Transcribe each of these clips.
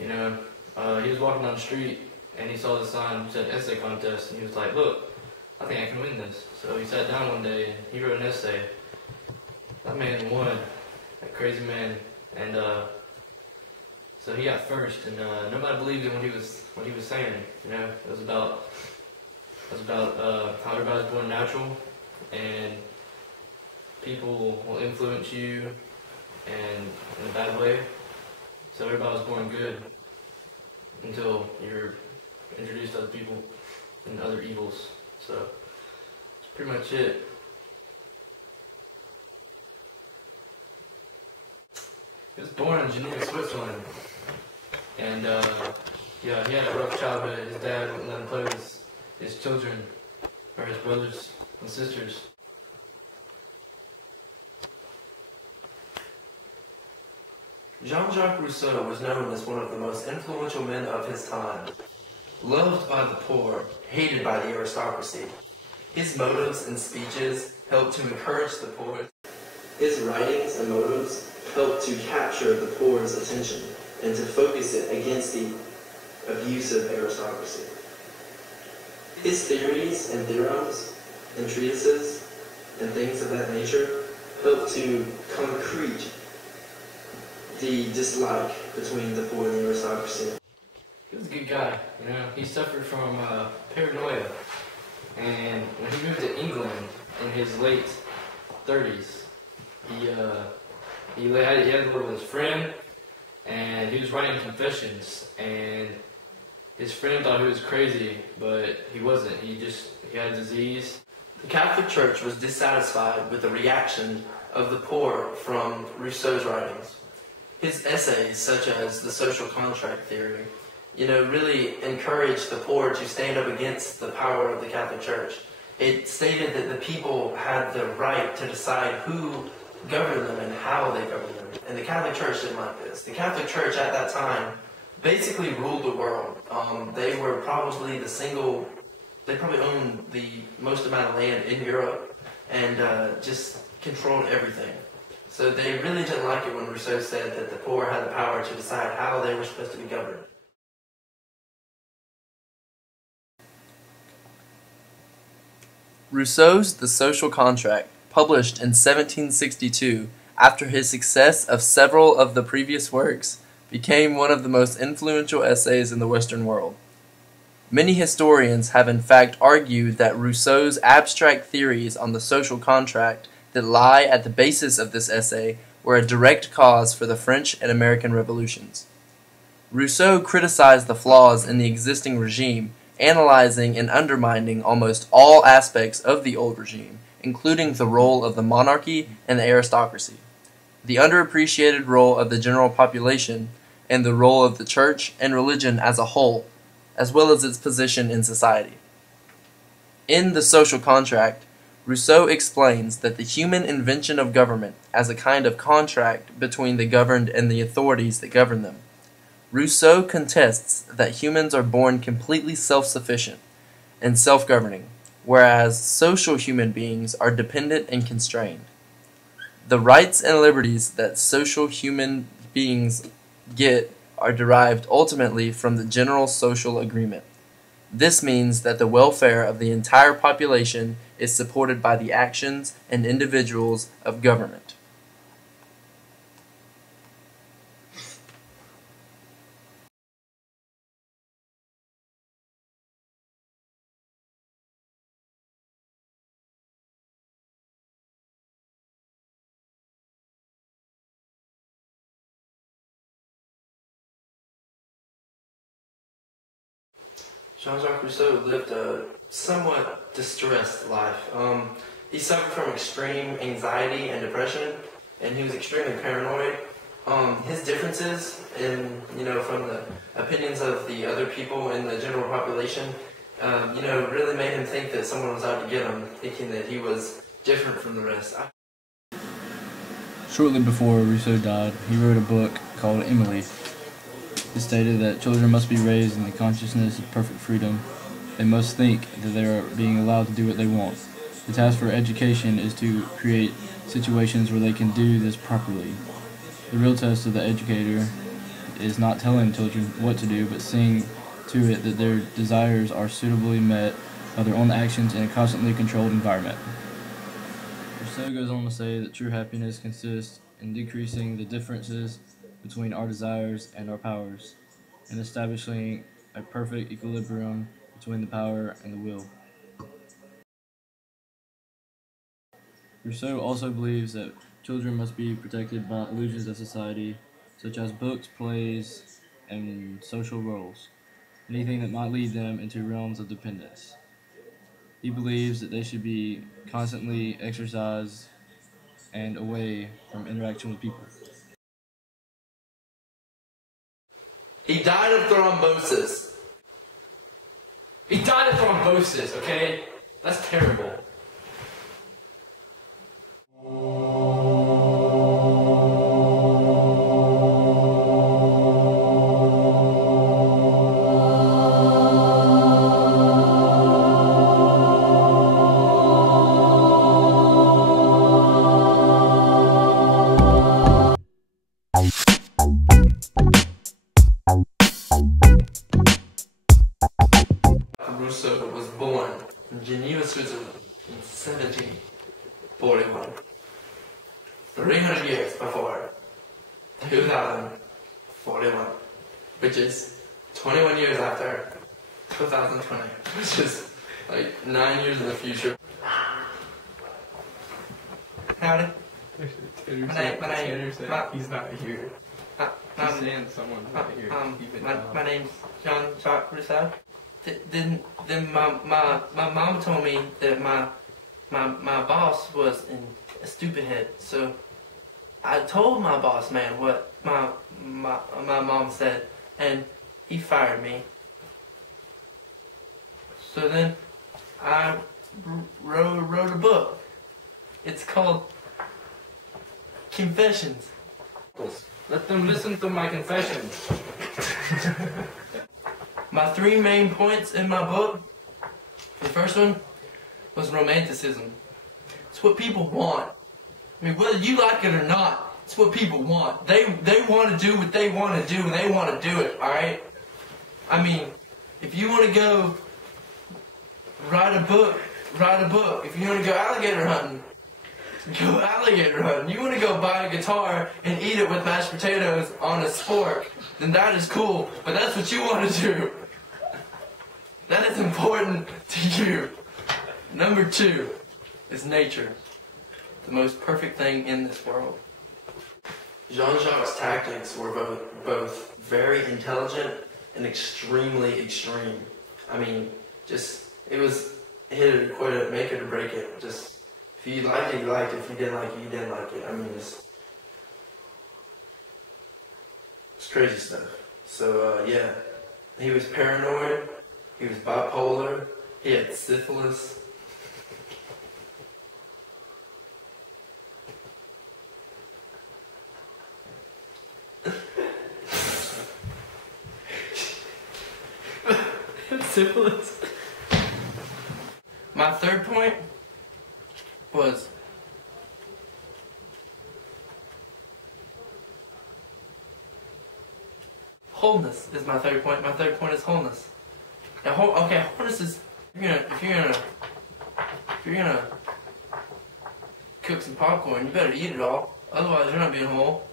and he was walking down the street and he saw the sign that said essay contest, and he was like, "Look, I think I can win this." So he sat down one day and he wrote an essay. That man won, that crazy man, and so he got first, and nobody believed in what he was saying. It was about how everybody's born natural, and people will influence you and in a bad way. So everybody was born good until you're introduced to other people and other evils. So that's pretty much it. He was born in Geneva, Switzerland, and he had a rough childhood. His dad wouldn't let him play with his children, or his brothers and sisters. Jean-Jacques Rousseau was known as one of the most influential men of his time. Loved by the poor, hated by the aristocracy. His motives and speeches helped to encourage the poor. His writings and motives helped to capture the poor's attention and to focus it against the abusive aristocracy. His theories and theorems and treatises and things of that nature helped to concrete the dislike between the poor and the aristocracy. He was a good guy, He suffered from paranoia, and when he moved to England in his late 30s, he had to live with his friend, and he was writing confessions, and his friend thought he was crazy, but he wasn't. He had a disease. The Catholic Church was dissatisfied with the reaction of the poor from Rousseau's writings. His essays, such as the social contract theory, really encouraged the poor to stand up against the power of the Catholic Church. It stated that the people had the right to decide who governed them and how they governed them. And the Catholic Church didn't like this. The Catholic Church at that time basically ruled the world. They were probably they probably owned the most amount of land in Europe, and just controlled everything. So they really didn't like it when Rousseau said that the poor had the power to decide how they were supposed to be governed. Rousseau's The Social Contract, published in 1762 after his success of several of the previous works, became one of the most influential essays in the Western world. Many historians have in fact argued that Rousseau's abstract theories on the social contract that lie at the basis of this essay were a direct cause for the French and American revolutions. Rousseau criticized the flaws in the existing regime, analyzing and undermining almost all aspects of the old regime, including the role of the monarchy and the aristocracy, the underappreciated role of the general population, and the role of the church and religion as a whole, as well as its position in society. In The Social Contract, Rousseau explains that the human invention of government as a kind of contract between the governed and the authorities that govern them. Rousseau contests that humans are born completely self-sufficient and self-governing, whereas social human beings are dependent and constrained. The rights and liberties that social human beings get are derived ultimately from the general social agreement. This means that the welfare of the entire population is supported by the actions and individuals of government. Jean-Jacques Rousseau lived a somewhat distressed life. He suffered from extreme anxiety and depression, and he was extremely paranoid. His differences from the opinions of the other people in the general population, really made him think that someone was out to get him, thinking that he was different from the rest. Shortly before Rousseau died, he wrote a book called Emily. It stated that children must be raised in the consciousness of perfect freedom. They must think that they are being allowed to do what they want. The task for education is to create situations where they can do this properly. The real test of the educator is not telling children what to do, but seeing to it that their desires are suitably met by their own actions in a constantly controlled environment. Rousseau goes on to say that true happiness consists in decreasing the differences between our desires and our powers, and establishing a perfect equilibrium between the power and the will. Rousseau also believes that children must be protected by illusions of society, such as books, plays, and social roles, anything that might lead them into realms of dependence. He believes that they should be constantly exercised and away from interaction with people. He died of thrombosis. He died of thrombosis, okay? That's terrible. Rousseau was born in Geneva, Switzerland in 1741. 300 years before 2041, which is 21 years after 2020, which is like 9 years in the future. Howdy. He's not here. He's saying someone's not here. My name's Jacques Rousseau. Then my mom told me that my boss was a stupid head. So I told my boss man what my mom said, and he fired me. So then I wrote a book. It's called Confessions. Let them listen to my confessions. My 3 main points in my book, the first one was romanticism. It's what people want. I mean, whether you like it or not, it's what people want. They want to do what they want to do, and they want to do it, alright? I mean, if you want to go write a book. If you want to go alligator hunting, go alligator hunting. You want to go buy a guitar and eat it with mashed potatoes on a spork, then that is cool, but that's what you want to do. That is important to you. Number 2 is nature, the most perfect thing in this world. Jean-Jacques' tactics were both very intelligent and extremely extreme. I mean, it was hit it or quit it, make it or break it. Just, if you liked it, you liked it. If you didn't like it, you didn't like it. I mean, it's crazy stuff. So, yeah, he was paranoid. He was bipolar. He had syphilis. Syphilis. My 3rd point was wholeness. Is my 3rd point. My 3rd point is wholeness. Now, wholeness is if you're gonna cook some popcorn, you better eat it all. Otherwise, you're not being whole.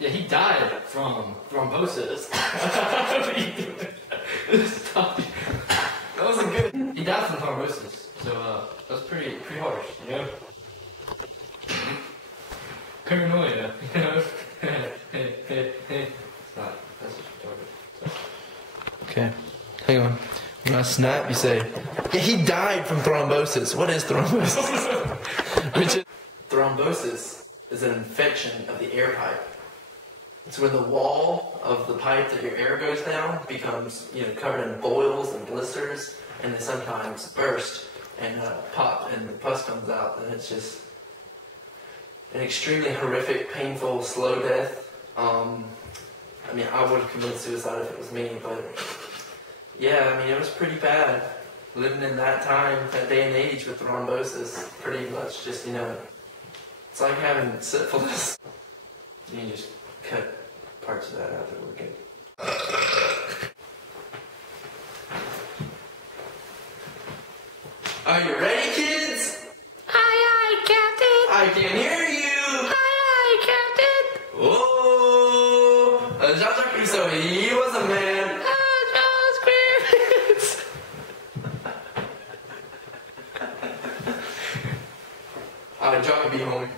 Yeah, he died from thrombosis. That wasn't good. He died from thrombosis, so that's pretty harsh, you know. Paranoia, you know. It's not. That's what you're talking about. Okay, hang on. When I snap, you say, yeah, he died from thrombosis. What is thrombosis? Thrombosis is an infection of the air pipe. It's when the wall of the pipe that your air goes down becomes, covered in boils and blisters, and they sometimes burst and pop, and the pus comes out, and it's just an extremely horrific, painful, slow death. I mean, I would have committed suicide if it was me, but yeah, I mean, it was pretty bad. Living in that time, that day and age with thrombosis, pretty much just, it's like having syphilis. You can just cut parts of that out that were good. Are you ready, kids? Aye, Captain. I can hear you. Aye, Captain. Oh, Jacques Rousseau, he was a man. Charles Griffiths. John B. homie.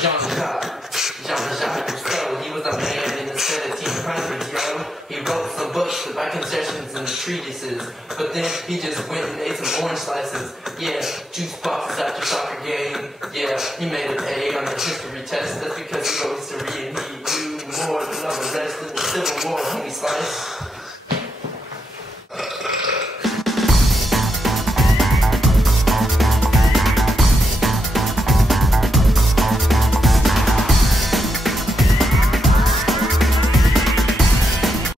Jacques Rousseau, he was a man in the 1700s, yo. He wrote some books about concessions and treatises, but then he just went and ate some orange slices. Yeah, juice boxes after soccer game. Yeah, he made an A on the history test. That's because he wrote history and he knew more than all the rest in the Civil War, homie slice.